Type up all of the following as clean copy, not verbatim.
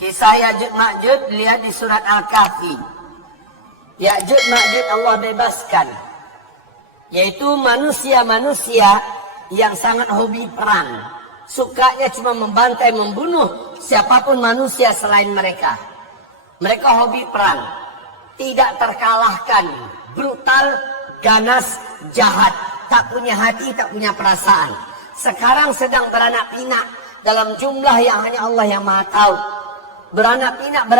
Kisah Ya'juj Ma'juj lihat di surat Al-Kahfi. Ya'juj Ma'juj Allah bebaskan, yaitu manusia-manusia yang sangat hobi perang. Sukanya cuma membantai, membunuh siapapun manusia selain mereka. Mereka hobi perang, tidak terkalahkan, brutal, ganas, jahat, tak punya hati, tak punya perasaan. Sekarang sedang beranak pinak dalam jumlah yang hanya Allah yang Maha tahu. Beranak pinak,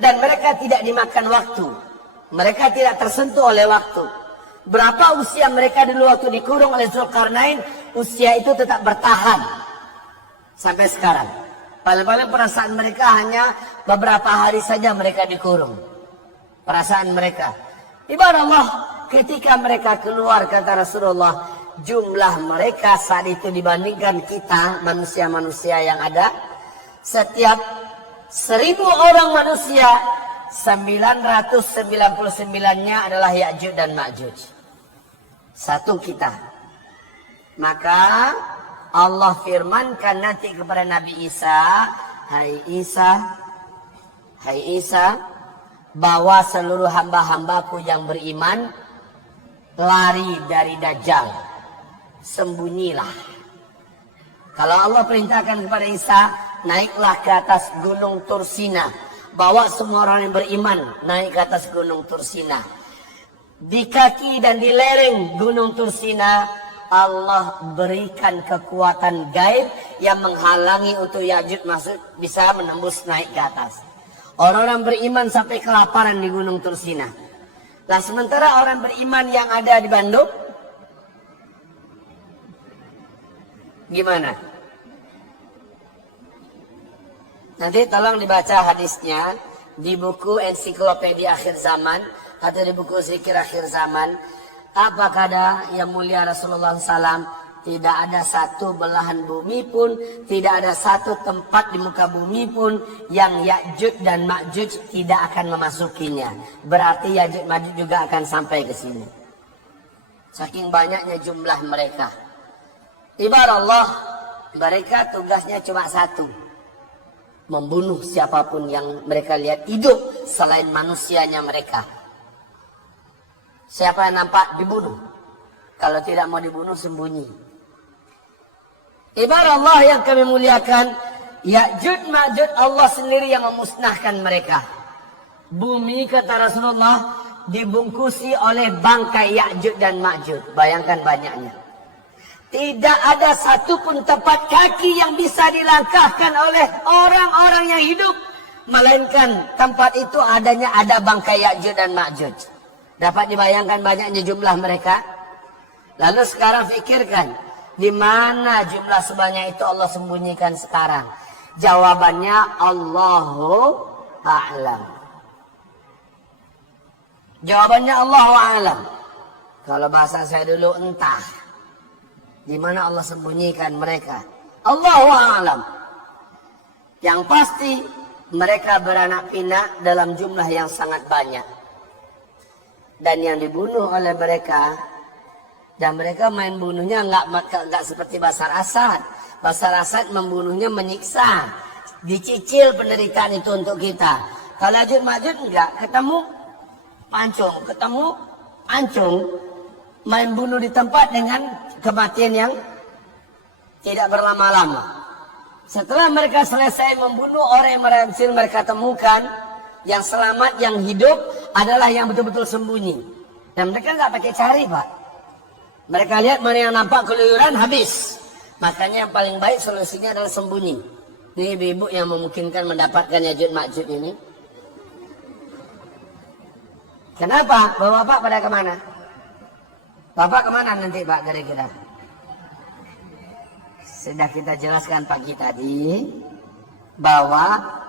dan mereka tidak dimakan waktu. Mereka tidak tersentuh oleh waktu. Berapa usia mereka dulu waktu dikurung oleh Zulkarnain, usia itu tetap bertahan sampai sekarang. Paling-paling perasaan mereka hanya beberapa hari saja mereka dikurung. Perasaan mereka. Ibarat Allah, ketika mereka keluar, kata Rasulullah, jumlah mereka saat itu dibandingkan kita, manusia-manusia yang ada, setiap 1000 orang manusia, 999-nya adalah Ya'juj dan Ma'juj. Satu kita. Maka Allah firmankan nanti kepada Nabi Isa, Hai Isa, bawa seluruh hamba-hambaku yang beriman lari dari Dajjal. Sembunyilah. Kalau Allah perintahkan kepada Isa, naiklah ke atas gunung Tursina. Bawa semua orang yang beriman naik ke atas gunung Tursina. Di kaki dan di lereng gunung Tursina, Allah berikan kekuatan gaib yang menghalangi untuk Ya'juj masuk, bisa menembus naik ke atas. Orang-orang beriman sampai kelaparan di gunung Tursina. Nah, sementara orang beriman yang ada di Bandung, gimana? Nanti tolong dibaca hadisnya di buku Ensiklopedia Akhir Zaman atau di buku Zikir Akhir Zaman. Apa kata yang mulia Rasulullah SAW? Tidak ada satu belahan bumi pun, tidak ada satu tempat di muka bumi pun yang Ya'juj dan Ma'juj tidak akan memasukinya. Berarti Ya'juj Ma'juj juga akan sampai ke sini. Saking banyaknya jumlah mereka. Ibarat Allah, mereka tugasnya cuma satu. Membunuh siapapun yang mereka lihat hidup selain manusianya mereka. Siapa yang nampak dibunuh. Kalau tidak mau dibunuh sembunyi. Ibarat Allah yang kami muliakan, Ya'juj Ma'juj Allah sendiri yang memusnahkan mereka. Bumi kata Rasulullah dibungkusi oleh bangkai Ya'juj dan Ma'juj. Bayangkan banyaknya. Tidak ada satupun tempat kaki yang bisa dilangkahkan oleh orang-orang yang hidup. Melainkan tempat itu ada bangkai Ya'juj dan Ma'juj. Dapat dibayangkan banyaknya jumlah mereka. Lalu sekarang fikirkan, di mana jumlah sebanyak itu Allah sembunyikan sekarang? Jawabannya Allahu a'lam. Jawabannya Allahu a'lam. Kalau bahasa saya dulu entah. Di mana Allah sembunyikan mereka? Allahu a'lam. Yang pasti mereka beranak pinak dalam jumlah yang sangat banyak. Dan yang dibunuh oleh mereka, dan mereka main bunuhnya nggak seperti Bashar Assad. Bashar Assad membunuhnya menyiksa, dicicil penderitaan itu untuk kita. Kalau Ya'juj Ma'juj enggak, ketemu pancung, main bunuh di tempat dengan kematian yang tidak berlama-lama. Setelah mereka selesai membunuh orang yang berhasil mereka temukan, yang selamat, yang hidup adalah yang betul-betul sembunyi. Dan mereka nggak pakai cari, Pak. Mereka lihat mana yang nampak keluyuran, habis. Makanya yang paling baik solusinya adalah sembunyi. Ini ibu-ibu yang memungkinkan mendapatkan Ya'juj Ma'juj ini. Kenapa? Bapak pada kemana? Bapak kemana nanti Pak dari kita? Sudah kita jelaskan pagi tadi bahwa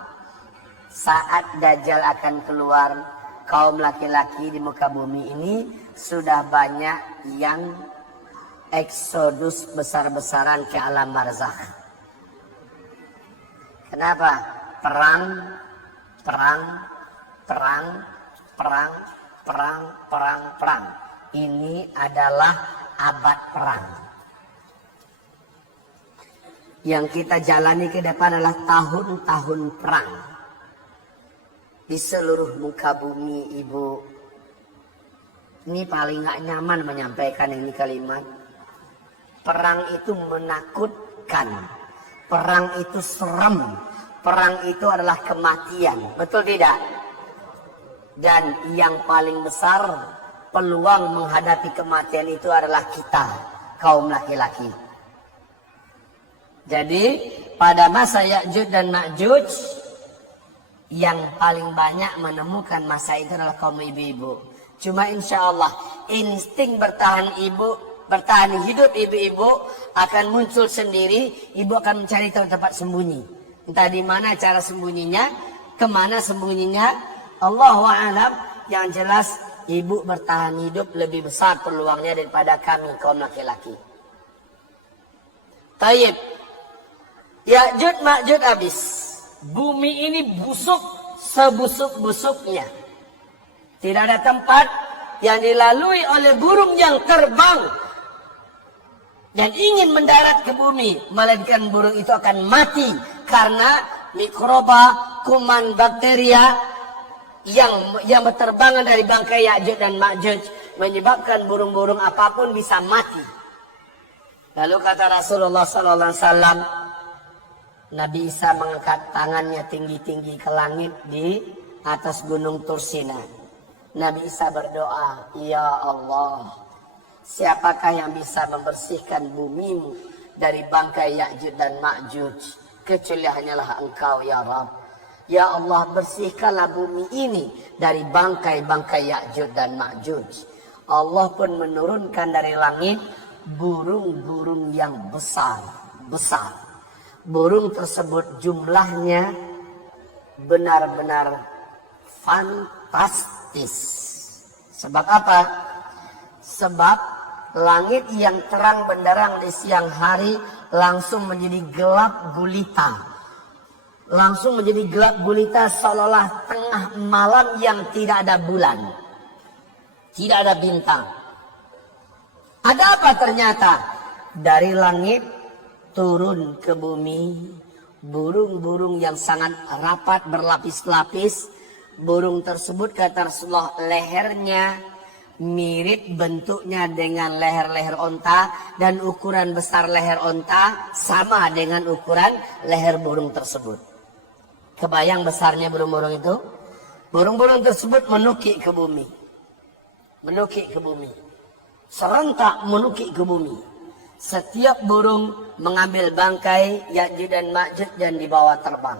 saat Dajjal akan keluar, kaum laki-laki di muka bumi ini sudah banyak yang eksodus besar-besaran ke alam barzakh. Kenapa? Perang. Ini adalah abad perang. yang kita jalani ke depan adalah tahun-tahun perang. Di seluruh muka bumi, Ibu. Ini paling gak nyaman menyampaikan ini kalimat. Perang itu menakutkan. Perang itu serem. Perang itu adalah kematian. Betul tidak? Dan yang paling besar peluang menghadapi kematian itu adalah kita, kaum laki-laki. Jadi pada masa Ya'juj dan Ma'juj, yang paling banyak menemukan masa itu adalah kaum ibu-ibu. Cuma insya Allah insting bertahan hidup ibu-ibu akan muncul sendiri. Ibu akan mencari tempat sembunyi. Entah di mana cara sembunyinya, kemana sembunyinya, Allahu a'lam. Yang jelas ibu bertahan hidup lebih besar peluangnya daripada kami kaum laki-laki. Taib. Ya'juj Ma'juj habis. Bumi ini busuk sebusuk-busuknya. Tidak ada tempat yang dilalui oleh burung yang terbang dan ingin mendarat ke bumi, melainkan burung itu akan mati karena mikroba, kuman, bakteria yang berterbangan dari bangkai Ya'juj dan Ma'juj menyebabkan burung-burung apapun bisa mati. Lalu kata Rasulullah SAW, Nabi Isa mengangkat tangannya tinggi-tinggi ke langit di atas gunung Tursina. Nabi Isa berdoa, Ya Allah, siapakah yang bisa membersihkan bumimu dari bangkai Ya'juj dan Ma'juj? Kecuali hanyalah Engkau, Ya Rabb. Ya Allah, bersihkanlah bumi ini dari bangkai-bangkai Ya'juj dan Ma'juj. Allah pun menurunkan dari langit burung-burung yang besar. Burung tersebut jumlahnya benar-benar fantastis. Sebab apa? Sebab langit yang terang benderang di siang hari langsung menjadi gelap gulita. Langsung menjadi gelap gulita seolah-olah tengah malam yang tidak ada bulan. Tidak ada bintang. Ada apa ternyata? Dari langit turun ke bumi burung-burung yang sangat rapat berlapis-lapis. Burung tersebut kata Rasulullah lehernya mirip bentuknya dengan leher-leher onta dan ukuran besar leher onta sama dengan ukuran leher burung tersebut. Kebayang besarnya burung-burung itu? Burung-burung tersebut menukik ke bumi. Menukik ke bumi. Serentak menukik ke bumi. Setiap burung mengambil bangkai Ya'juj dan Ma'juj dan dibawa terbang.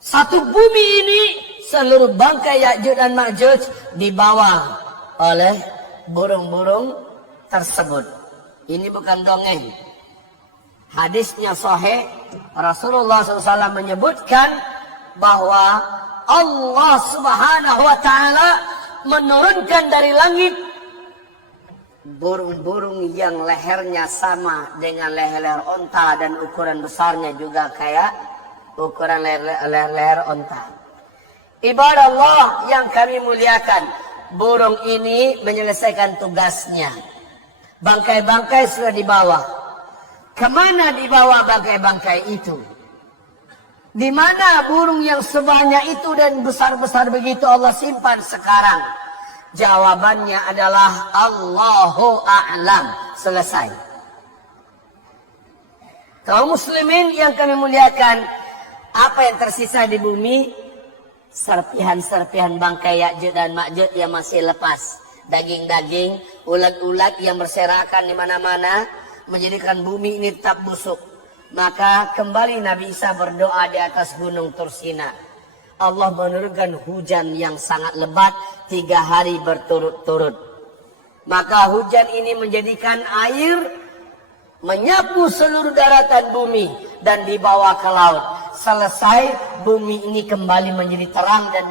Satu bumi ini seluruh bangkai Ya'juj dan Ma'juj dibawa oleh burung-burung tersebut. Ini bukan dongeng. Hadisnya sahih. Rasulullah SAW menyebutkan bahwa Allah Subhanahu wa Ta'ala menurunkan dari langit burung-burung yang lehernya sama dengan leher-leher onta dan ukuran besarnya juga kayak ukuran leher onta. Ibadah Allah yang kami muliakan, burung ini menyelesaikan tugasnya. Bangkai-bangkai sudah dibawa. Kemana dibawa bangkai-bangkai itu? Di mana burung yang sebanyak itu dan besar-besar begitu Allah simpan sekarang? Jawabannya adalah Allahu a'lam. Selesai. Kaum muslimin yang kami muliakan, apa yang tersisa di bumi? Serpihan-serpihan bangkai Ya'juj dan Ma'juj yang masih lepas. Daging-daging, ulat-ulat yang berserakan di mana-mana menjadikan bumi ini tetap busuk. Maka kembali Nabi Isa berdoa di atas gunung Tursina. Allah menurunkan hujan yang sangat lebat 3 hari berturut-turut. Maka hujan ini menjadikan air menyapu seluruh daratan bumi dan dibawa ke laut. Selesai, bumi ini kembali menjadi terang dan